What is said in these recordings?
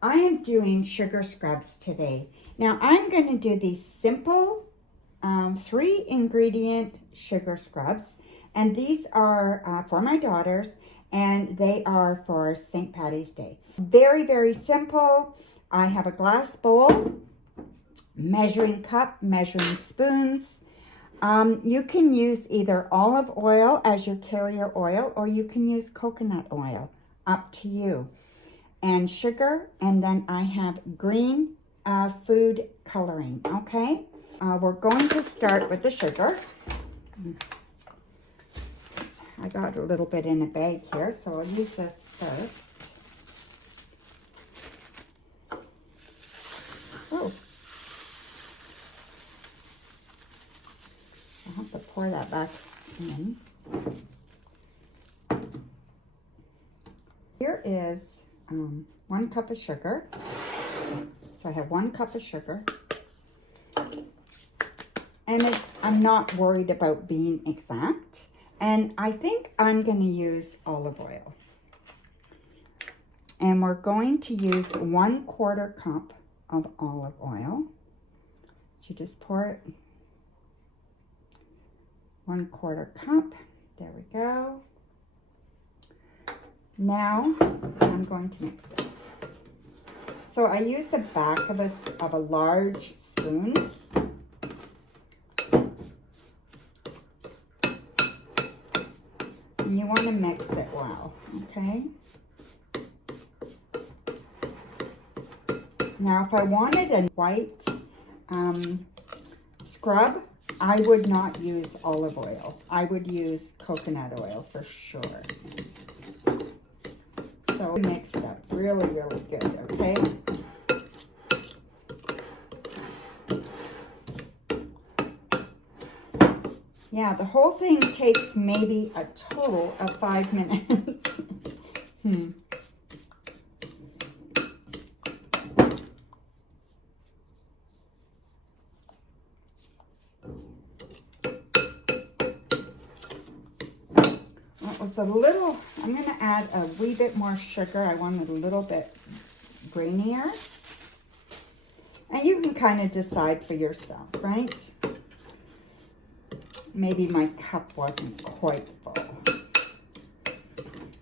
I am doing sugar scrubs today. Now I'm going to do these simple 3-ingredient sugar scrubs, and these are for my daughters, and they are for St. Patty's Day. Very, very simple. I have a glass bowl, measuring cup, measuring spoons. You can use either olive oil as your carrier oil, or you can use coconut oil, up to you. And sugar, and then I have green food coloring, okay? We're going to start with the sugar. I got a little bit in a bag here, so I'll use this first. Oh. I'll have to pour that back in. Here is 1 cup of sugar. So I have 1 cup of sugar. And I'm not worried about being exact. And I think I'm going to use olive oil. And we're going to use 1/4 cup of olive oil. So just pour it 1/4 cup. There we go. Now I'm going to mix it. So I use the back of a large spoon. And you want to mix it well, okay? Now if I wanted a white scrub, I would not use olive oil. I would use coconut oil for sure. So mix it up really, really good, okay? Yeah, the whole thing takes maybe a total of 5 minutes. A little, I'm going to add a wee bit more sugar. I want it a little bit grainier. And you can kind of decide for yourself, right? Maybe my cup wasn't quite full.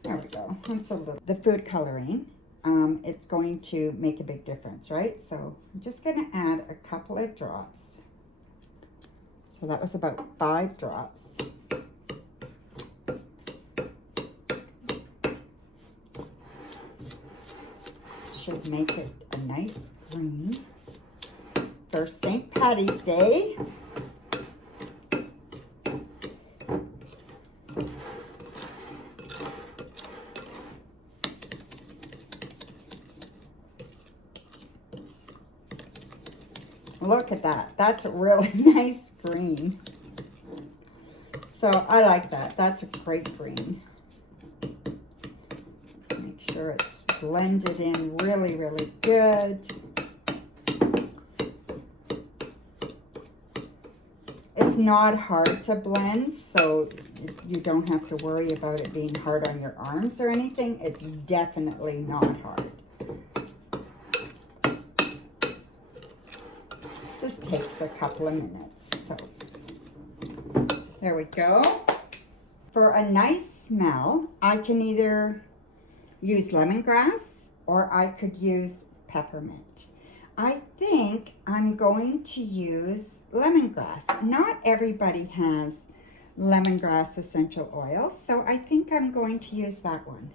There we go. That's a little. The food coloring, it's going to make a big difference, right? So I'm just going to add a couple of drops. So that was about 5 drops. Should make it a nice green for St. Patty's Day. Look at that. That's a really nice green. So I like that. That's a great green. Let's make sure it's blended in really, really good. It's not hard to blend, so you don't have to worry about it being hard on your arms or anything. It's definitely not hard. Just takes a couple of minutes. So there we go. For a nice smell, I can either use lemongrass or I could use peppermint. I think I'm going to use lemongrass. Not everybody has lemongrass essential oil, so I think I'm going to use that one.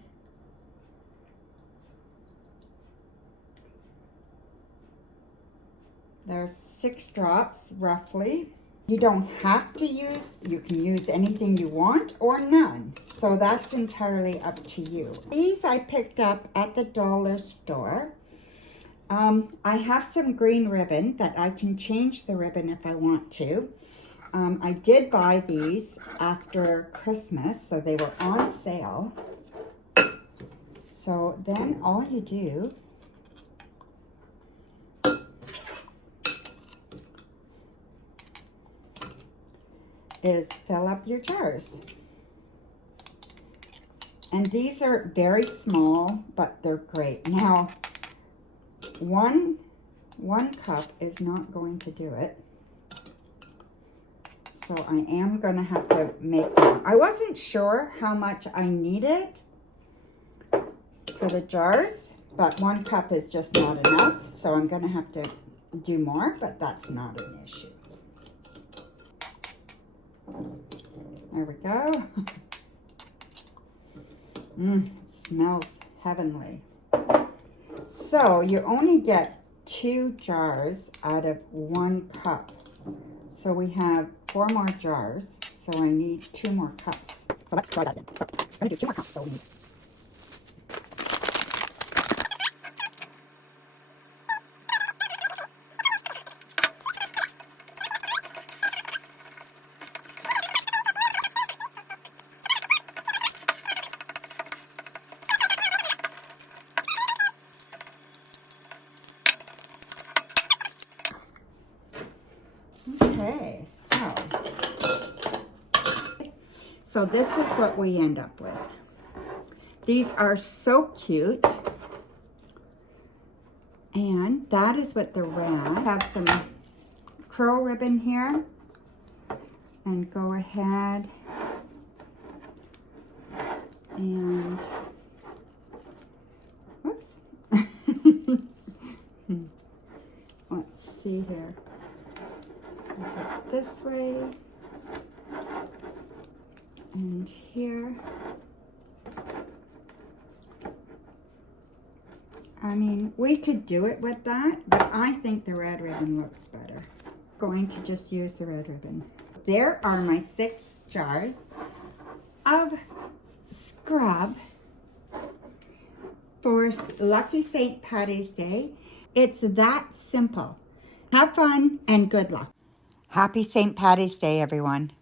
There's 6 drops roughly. You don't have to use, you can use anything you want or none. So that's entirely up to you. These I picked up at the dollar store. I have some green ribbon that I can change the ribbon if I want to. I did buy these after Christmas, so they were on sale. So then all you do is fill up your jars. And these are very small, but they're great. Now, one cup is not going to do it. So I am going to have to make more. I wasn't sure how much I needed for the jars, but 1 cup is just not enough. So I'm going to have to do more, but that's not an issue. There we go. It smells heavenly. So you only get 2 jars out of 1 cup. So we have 4 more jars. So I need 2 more cups. So let's try that again. So I'm going to do 2 more cups. So we need. Okay, so this is what we end up with. These are so cute. And that is what the red. I have some curl ribbon here. And go ahead and, whoops. Let's see here. Do it this way and here. I mean, we could do it with that, but I think the red ribbon looks better. Going to just use the red ribbon. There are my 6 jars of scrub for Lucky St. Patty's Day. It's that simple. Have fun and good luck. Happy St. Patty's Day, everyone.